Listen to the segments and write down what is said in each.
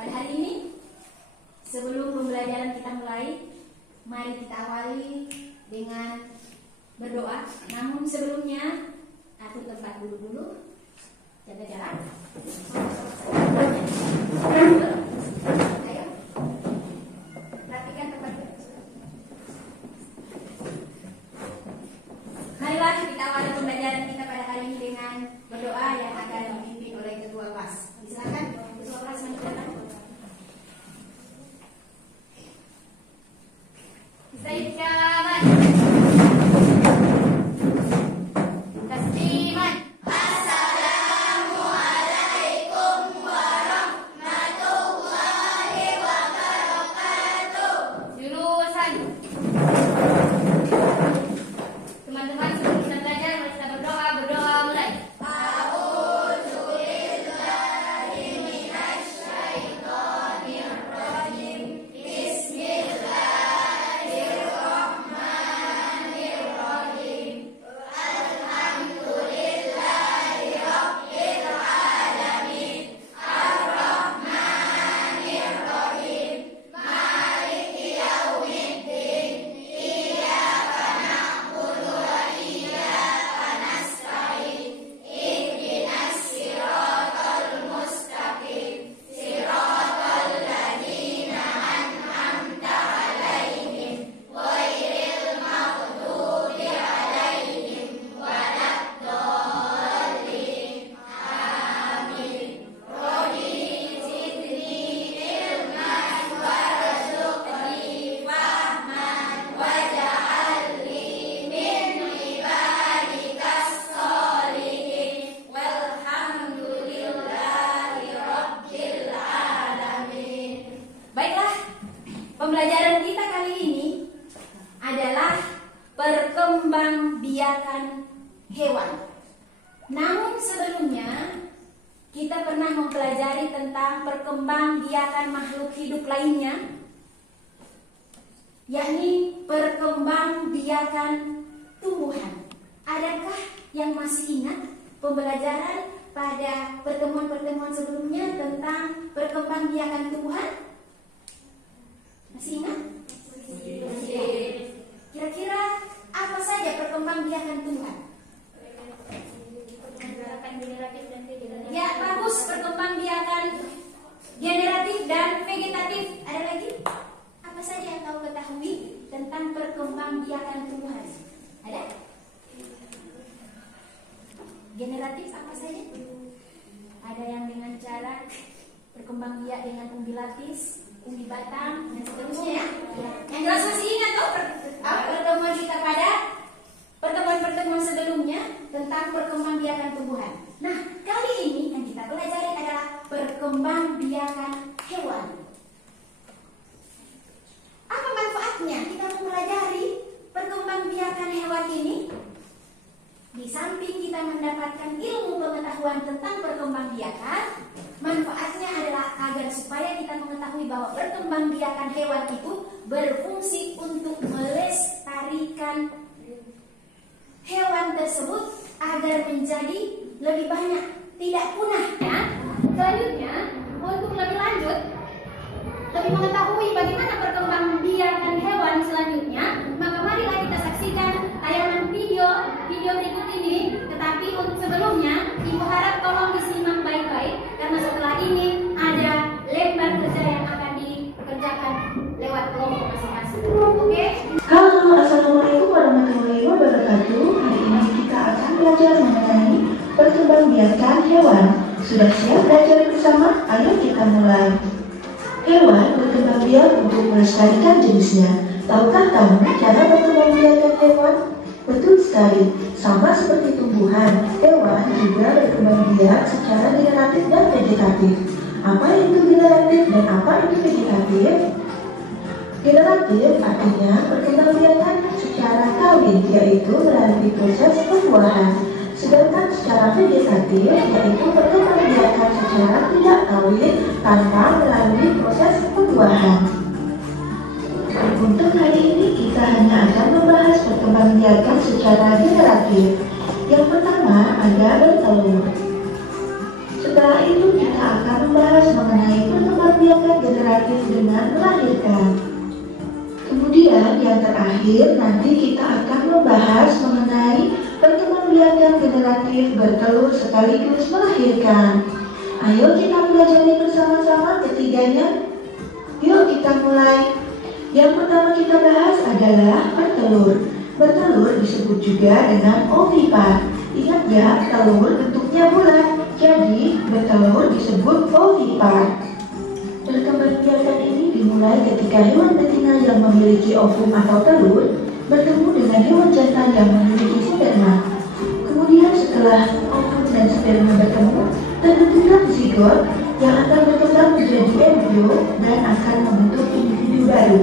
Pada hari ini, sebelum pembelajaran kita mulai, mari kita awali dengan berdoa. Namun sebelumnya, atur tempat duduk dulu, jaga jarak. Ayo, perhatikan tempat duduk. Marilah kita awali pembelajaran kita pada hari ini dengan berdoa yang akan dipimpin oleh ketua kelas. Silakan ketua kelas menjelaskan. Zaitkaman Tasliman. Assalamualaikum warahmatullahi wabarakatuh. Jurusan. Teman-teman, sebelum kita belajar, mari kita berdoa. Berdoa mulai. Pembelajaran kita kali ini adalah perkembangbiakan hewan. Namun sebelumnya kita pernah mempelajari tentang perkembangbiakan makhluk hidup lainnya, yakni perkembangbiakan tumbuhan. Adakah yang masih ingat pembelajaran pada pertemuan-pertemuan sebelumnya tentang perkembangbiakan tumbuhan? Masih ingat? Kira-kira apa saja perkembangbiakan tumbuhan? Ya, bagus. Perkembangbiakan generatif dan vegetatif. Ada lagi? Apa saja yang kau ketahui tentang perkembangbiakan tumbuhan? Ada? Generatif apa saja? Ada yang dengan cara perkembangbiak dengan umbi lapis, umbi batang, dan seterusnya ya. Yang jelas masih ingat tuh pertemuan kita pada pertemuan-pertemuan sebelumnya tentang perkembangbiakan tumbuhan. Nah, kali ini yang kita pelajari adalah perkembangbiakan hewan. Apa manfaatnya kita mempelajari perkembangbiakan hewan ini? Di samping kita mendapatkan ilmu pengetahuan tentang perkembangbiakan, manfaatnya adalah agar supaya kita mengetahui bahwa perkembangbiakan hewan itu berfungsi untuk melestarikan hewan tersebut agar menjadi lebih banyak, tidak punah. Selanjutnya, untuk lebih lanjut, lebih mengetahui bagaimana perkembangbiakan hewan selanjutnya, maka marilah kita saksikan tayangan video berikut ini. Tetapi untuk sebelumnya, Ibu harap tolong disimak baik-baik, karena setelah ini ada lembar kerja yang akan dikerjakan lewat kelompok masing-masing. Oke? Halo, assalamualaikum warahmatullahi wabarakatuh. Hari ini kita akan belajar mengenai perkembangbiakan hewan. Sudah siap belajar bersama? Ayo kita mulai. Hewan berkembang biak untuk melestarikan jenisnya. Tahukah kamu cara berkembangbiakan hewan? Betul sekali, sama seperti tumbuhan, hewan juga berkembang biak secara generatif dan vegetatif. Apa itu generatif dan apa itu vegetatif? Generatif artinya perkembangbiakan secara kawin, yaitu melalui proses pembuahan. Sedangkan secara vegetatif yaitu perkembangbiakan secara tidak kawin tanpa melalui proses pembuahan. Untuk hari ini kita hanya akan membahas perkembangbiakan secara generatif. Yang pertama ada bertelur. Setelah itu kita akan membahas mengenai perkembangbiakan degeneratif dengan melahirkan. Kemudian yang terakhir nanti kita akan membahas mengenai perkembangbiakan generatif bertelur sekaligus melahirkan. Ayo kita pelajari bersama-sama ketiganya. Yuk kita mulai. Yang pertama kita bahas adalah bertelur. Bertelur disebut juga dengan ovipar. Ingat ya, telur bentuknya bulat, jadi bertelur disebut ovipar. Perkembangbiakan ini dimulai ketika hewan betina yang memiliki ovum atau telur bertemu dengan hewan jantan yang memiliki sperma. Kemudian setelah ovum dan sperma bertemu, terbentuklah zigot yang akan berkembang menjadi embrio dan akan membentuk individu baru.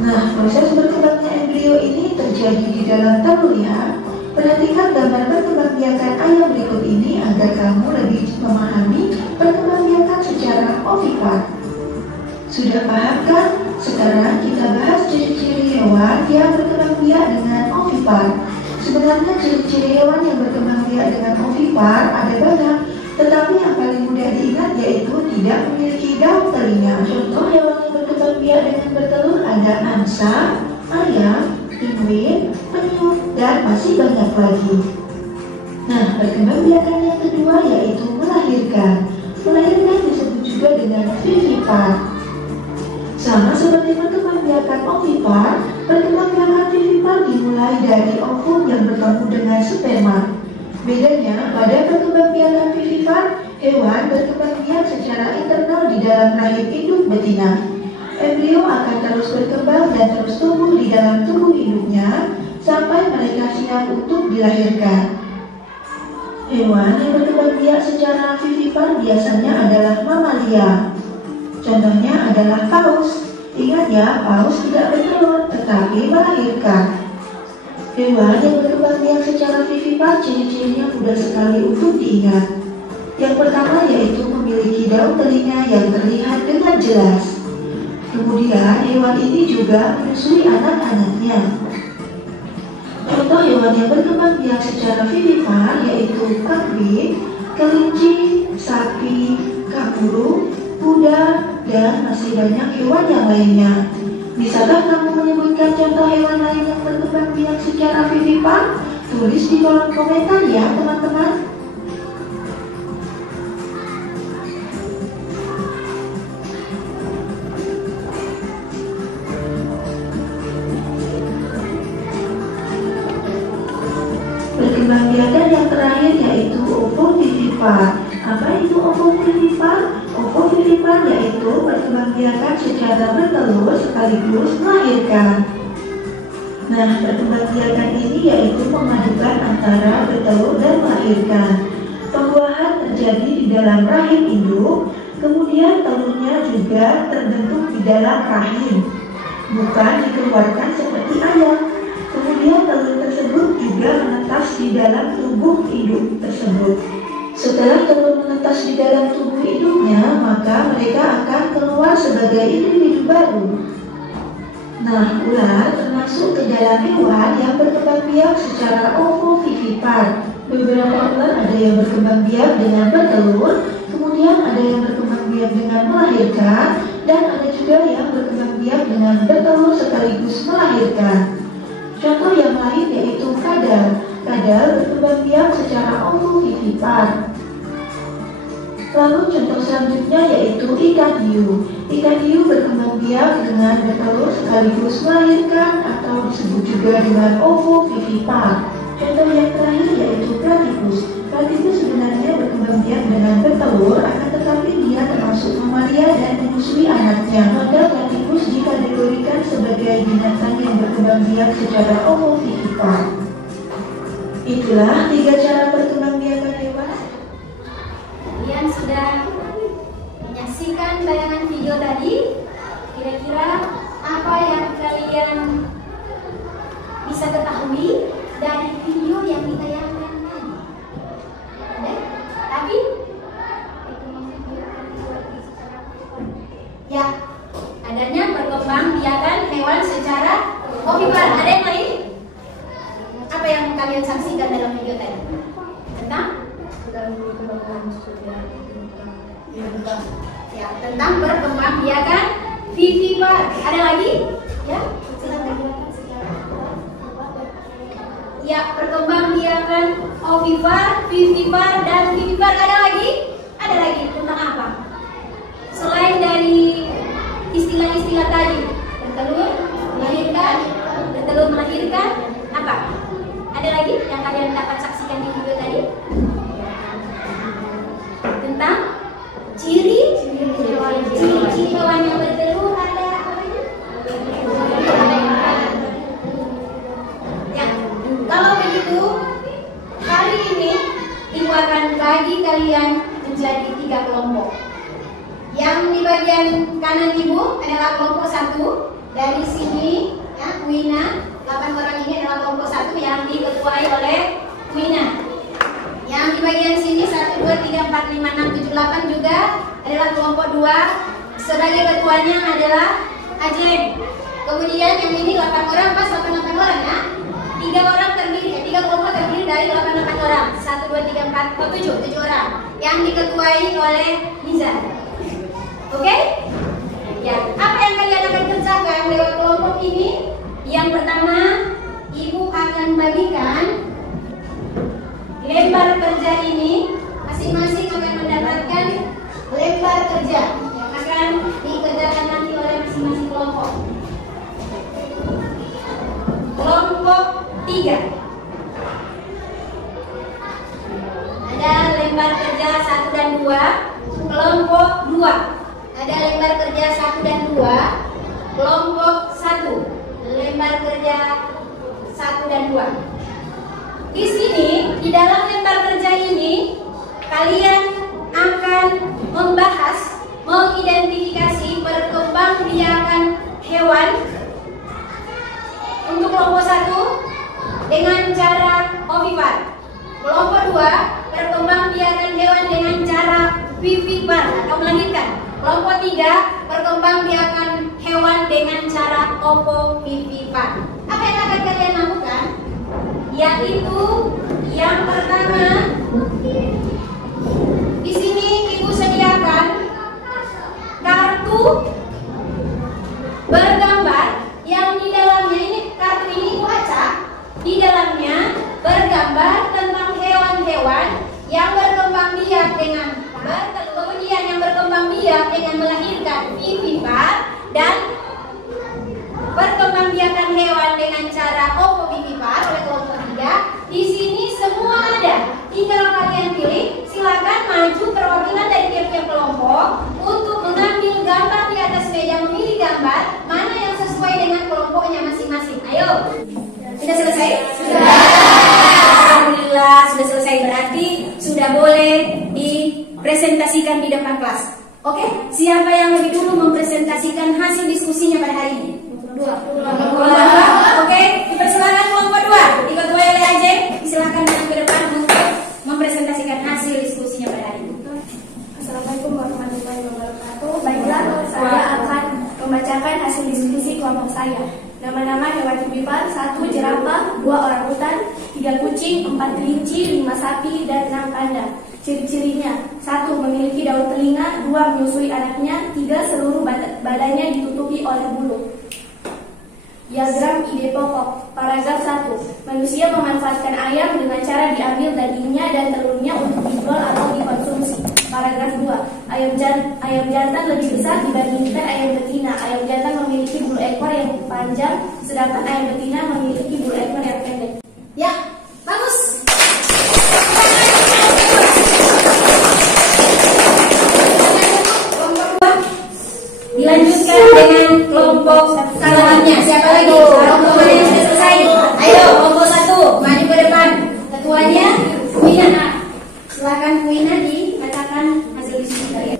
Nah, proses berkembangnya embrio ini terjadi di dalam telur ya. Perhatikan gambar perkembangbiakan ayam berikut ini agar kamu lebih memahami perkembangbiakan secara ovipar. Sudah paham kan? Sekarang kita bahas ciri-ciri hewan yang berkembangbiak dengan ovipar. Sebenarnya ciri-ciri hewan yang berkembangbiak dengan ovipar ada banyak, tetapi yang paling mudah diingat yaitu tidak memiliki daun telinga. Contoh hewan yang berkembangbiak dengan bertelur ada angsa, ayam, penguin, penyu, dan masih banyak lagi. Nah, perkembangbiakan yang kedua yaitu melahirkan. Melahirkan disebut juga dengan vivipar. Sama seperti perkembangbiakan ovipar, perkembangbiakan vivipar dimulai dari ovum yang bertemu dengan sperma. Bedanya, pada perkembangbiakan vivipar, hewan berkembang biak secara internal di dalam rahim induk betina. Embrio akan terus berkembang dan terus tumbuh di dalam tubuh induknya sampai mereka siap untuk dilahirkan. Hewan yang berkembang biak secara vivipar biasanya adalah mamalia. Contohnya adalah paus. Ingat ya, paus tidak bertelur tetapi melahirkan. Hewan yang berkembang biak secara vivipar ciri-cirinya mudah sekali untuk diingat. Yang pertama yaitu memiliki daun telinga yang terlihat dengan jelas. Kemudian hewan ini juga menyusui anak-anaknya. Contoh hewan yang berkembang biak secara vivipar yaitu kambing, kelinci, sapi, kanguru, kuda, dan masih banyak hewan yang lainnya. Bisakah kamu menyebutkan contoh hewan lain yang berkembang biak secara vivipar? Tulis di kolom komentar ya teman-teman. Perkembangbiakan yang terakhir yaitu ovovivipar. Apa itu ovovivipar? Ovovivipar yaitu perkembangbiakan secara bertelur sekaligus melahirkan. Nah, perkembangbiakan ini yaitu memadukan antara bertelur dan melahirkan. Pembuahan terjadi di dalam rahim induk, kemudian telurnya juga terbentuk di dalam rahim, bukan dikeluarkan seperti ayam. Kemudian telur tersebut juga menetas di dalam tubuh induk tersebut. Setelah telur menetas di dalam tubuh induknya, maka mereka akan keluar sebagai individu baru. Nah, ular termasuk ke dalam hewan yang berkembang biak secara ovovivipar. Beberapa ular ada yang berkembang biak dengan bertelur, kemudian ada yang berkembang biak dengan melahirkan, dan ada juga yang berkembang biak dengan bertelur sekaligus melahirkan. Contoh yang lain yaitu kadal. Kadal berkembang biak secara ovovivipar. Lalu contoh selanjutnya yaitu ikan hiu. Ikan hiu berkembang biak dengan bertelur sekaligus melahirkan atau disebut juga dengan ovovivipar. Contoh yang terakhir yaitu platypus. Platypus sebenarnya berkembang biak dengan bertelur, akan tetapi dia termasuk mamalia dan menyusui anaknya. Maka platypus dikategorikan sebagai binatang yang berkembang biak secara ovovivipar. Itulah 3 cara perkembangbiakan hewan. Kalian sudah menyaksikan tayangan video tadi? Kira-kira apa yang kalian bisa ketahui dari video yang ditayangkan tadi? Ada? Tapi ya, adanya perkembangbiakan hewan secara ovipar. Ada yang lain? Apa yang kalian saksikan dalam video tadi? Tentang? Ya, tentang perkembangbiakan vivipar. Ada lagi? Ya, silakan. Ya, perkembangbiakan ovipar, vivipar, dan vivipar. Ada lagi? Ada lagi tentang apa? Selain dari istilah-istilah tadi, bertelur, melahirkan, apa? Ada lagi yang kalian dapat saksikan di video tadi? Tentang ciri hewan yang bertelur ada apa ini? Ya, kalau begitu hari ini Ibu akan bagi kalian menjadi 3 kelompok. Yang di bagian kanan Ibu adalah kelompok 1. Dari sini ya, Wina, 8 orang ini adalah kelompok 1 yang diketuai oleh Wina. Yang di bagian sini 1, 2, 3, 4, 5, 6, 7, 8 juga adalah kelompok 2. Sebagai ketuanya adalah Ajeng. Kemudian yang ini 8 orang, pas 8 orang ya. 3 kelompok terdiri dari 8 orang. 1, 2, 3, 4, 7 orang yang diketuai oleh Liza. Oke? Ya, apa yang kalian akan kerjakan lewat kelompok ini? Yang pertama, Ibu akan bagikan lembar kerja ini. Masing-masing akan mendapatkan lembar kerja yang akan dikerjakan nanti oleh masing-masing kelompok. Kelompok 3 ada lembar kerja 1 dan 2. Kelompok 2 ada lembar kerja 1 dan 2. Kelompok 1 lembar kerja 1 dan 2. Di sini, di dalam lembar kerja ini, kalian akan membahas, mengidentifikasi perkembangbiakan hewan. Untuk kelompok 1 dengan cara ovipar. Kelompok 2 perkembangbiakan hewan dengan cara vivipar atau melahirkan. Kelompok 3 perkembangbiakan hewan dengan cara ovovivipar. Apa yang akan kalian lakukan? Yaitu yang pertama, di sini Ibu sediakan kartu bergambar yang di dalamnya ini, kartu ini Ibu acak. Di dalamnya bergambar tentang hewan-hewan yang berkembang biak dengan bertelur, kemudian yang berkembang biak dengan melahirkan vivipar, dan perkembangbiakan hewan dengan cara ovovivipar oleh kelompok 3. Di sini semua ada. Tinggal kalian pilih. Silakan maju perwakilan dari tiap-tiap kelompok untuk mengambil gambar di atas meja, memilih gambar mana yang sesuai dengan kelompoknya masing-masing. Ayo. Sudah selesai? Sudah. Alhamdulillah sudah selesai, berarti sudah boleh dipresentasikan di depan kelas. Oke, siapa yang lebih dulu mempresentasikan hasil diskusinya pada hari ini? Oke, dipersilakan kelompok 2 diketuai oleh Ajeng. Silakan maju ke depan untuk mempresentasikan hasil diskusinya pada hari ini. Assalamualaikum warahmatullahi wabarakatuh. Baiklah, saya akan membacakan hasil diskusi kelompok saya. Nama-nama hewan vivipar: 1 jerapah, 2 orangutan, 3 kucing, 4 kelinci, 5 sapi, dan 6 panda. Ciri-cirinya: 1 memiliki daun telinga, 2 menyusui anaknya, 3 seluruh badannya ditutupi oleh bulu. Diagram ide pokok. Paragraf 1. Manusia memanfaatkan ayam dengan cara diambil dagingnya dan telurnya untuk dijual atau dikonsumsi. Paragraf 2. Ayam jantan lebih besar dibandingkan ayam betina. Ayam jantan memiliki bulu ekor yang panjang, sedangkan ayam betina memiliki bulu ekor yang pendek. Ya, bagus. Dilanjutkan dengan kelompok selanjutnya. Siapa lagi? Kelompok mana yang sudah selesai? Ayo, kelompok 1 maju ke depan. Ketuanya Wina. Silakan Wina dibacakan hasil diskusi kalian.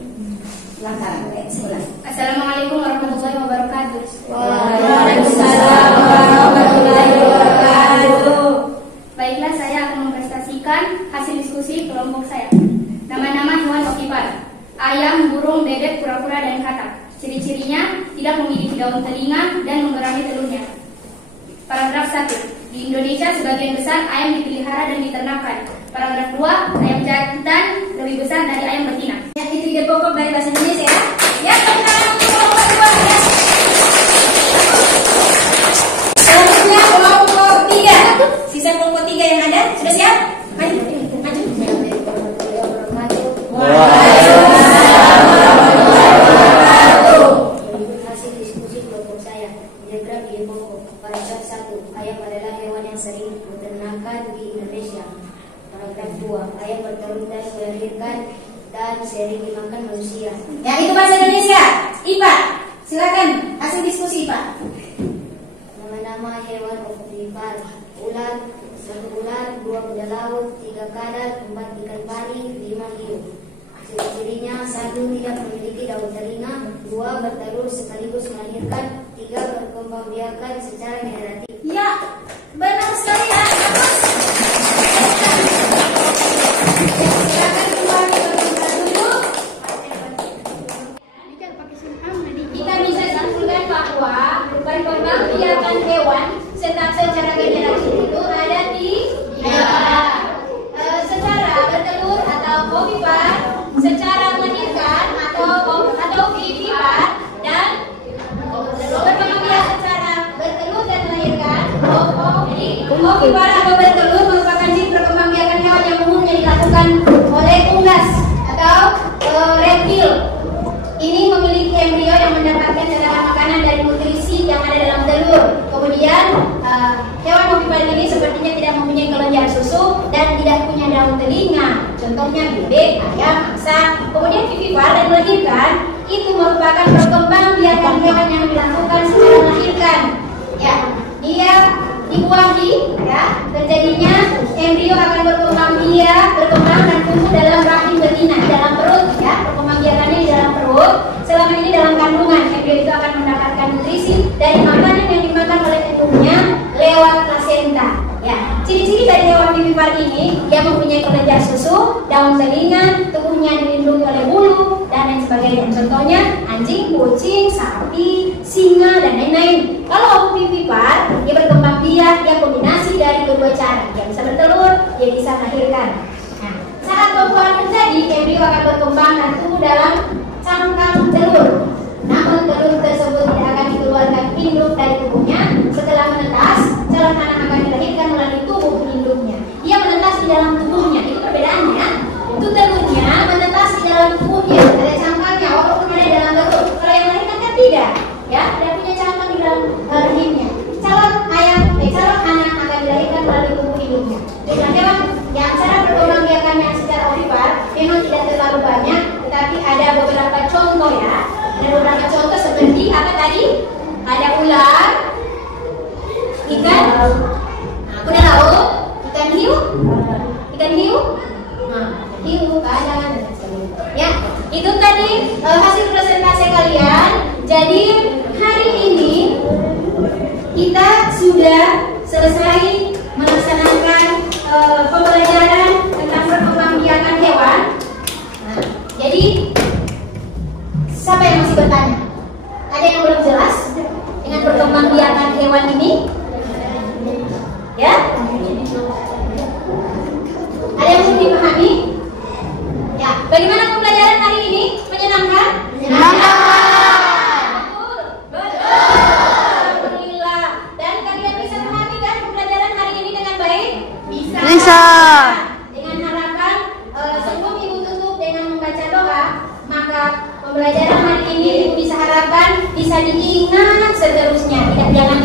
Silakan. Assalamualaikum warahmatullahi wabarakatuh. Waalaikumsalam warahmatullahi wabarakatuh. Baiklah, saya akan mempresentasikan hasil diskusi kelompok saya. Nama-nama hewan ovipar: ayam, burung, bebek, kura-kura, dan katak. Ciri-cirinya: tidak memiliki daun telinga dan mengerami telurnya. Paragraf 1. Di Indonesia sebagian besar ayam dipelihara dan diternakan. Paragraf 2. Ayam jantan lebih besar dari ayam betina. Ya, itu ide pokok dari bahasa Indonesia ya. Ya, tepuk tangan untuk kelompok 2. 1. Ayam adalah hewan yang sering diternakan di Indonesia. Paragraf 2. Ayam bertelur dan melahirkan dan sering dimakan manusia. Ya, itu bahasa Indonesia. IPA, silakan hasil diskusi IPA. Nama-nama hewan ovipar: ular, 1 ular, 2 kuda laut, 3 kadal, 4 ikan pari, 5 hiu. Ciri-cirinya: 1 tidak memiliki daun telinga, 2 bertelur sekaligus melahirkan, 3 berkembangbiakan secara generatif. Ya, benar sekali ya. Silakan kembali ke tempat duduk. Kita bisa simpulkan bahwa perkembangbiakan hewan secara generasi itu ada di secara bertelur atau ovipar, secara melahirkan atau vivipar, dan perkembangbiakan secara bertelur dan melahirkan. Ovipar atau bertelur merupakan jenis perkembangbiakan hewan yang umumnya dilakukan oleh unggas atau reptil. Ini memiliki embrio yang mendapatkan cadangan makanan dari nutrisi yang ada dalam telur. Kemudian hewan ovipar ini sepertinya tidak mempunyai kelenjar susu dan tidak punya daun telinga. Contohnya bebek, ayam, angsa. Kemudian vivipar dan melahirkan itu merupakan perkembangbiakan hewan yang dilakukan secara melahirkan. Ya, dia dibuahi, ya, terjadinya embrio akan berkembang dan tumbuh dalam rahim betina, di dalam perut, ya, perkembangbiakannya di dalam perut. Selama ini dalam kandungan, embrio itu akan mendapatkan nutrisi dari makanan yang dimakan oleh ibunya lewat plasenta. Ya, ciri-ciri dari hewan vivipar ini, dia mempunyai kelenjar susu, daun telinga, tubuhnya dilindungi oleh bulu, dan lain sebagainya. Contohnya anjing, kucing, sapi, singa, dan lain-lain. Kalau vivipar, dia berkembang biak, dia kombinasi dari kedua cara. Dia bisa bertelur, dia bisa melahirkan. Nah, saat pembuahan terjadi, embrio akan berkembang dan tumbuh dalam cangkang telur. Namun telur tersebut tidak akan dikeluarkan induk dari tubuhnya. Setelah menetas, calon anak akan dilahirkan melalui tubuh induknya. Dia menetas di dalam tubuhnya. Itu perbedaannya. Itu telurnya menetas di dalam tubuhnya. Ada cangkangnya, walaupun ada di dalam telur. Kalau yang melahirkan kan tidak, ya, tidak punya cangkang di dalam rahimnya. Calon anak akan dilahirkan melalui tubuh induknya. Dengan hewan yang cara perkembangbiakannya secara ovipar memang tidak terlalu banyak, tetapi ada beberapa contoh, ya. Ada beberapa contoh seperti apa tadi? Ada ular, ikan, kuda laut, ikan hiu, hiu, kadal, dan sebagainya. Ya, itu tadi hasil presentasi kalian. Jadi hari ini kita sudah selesai melaksanakan pembelajaran tentang perkembangbiakan hewan. Nah, jadi siapa yang masih bertanya? Ada yang belum jelas dengan perkembangbiakan hewan ini? Ya? Ada yang belum dipahami? Ya, bagaimana pembelajaran hari ini? Menyenangkan? Alhamdulillah. Dan kalian bisa memahami kan pembelajaran hari ini dengan baik? Bisa. Dengan harapan sebelum ibu tutup dengan membaca doa, maka pembelajaran hari ini ibu bisa harapkan bisa diingat seterusnya. Jangan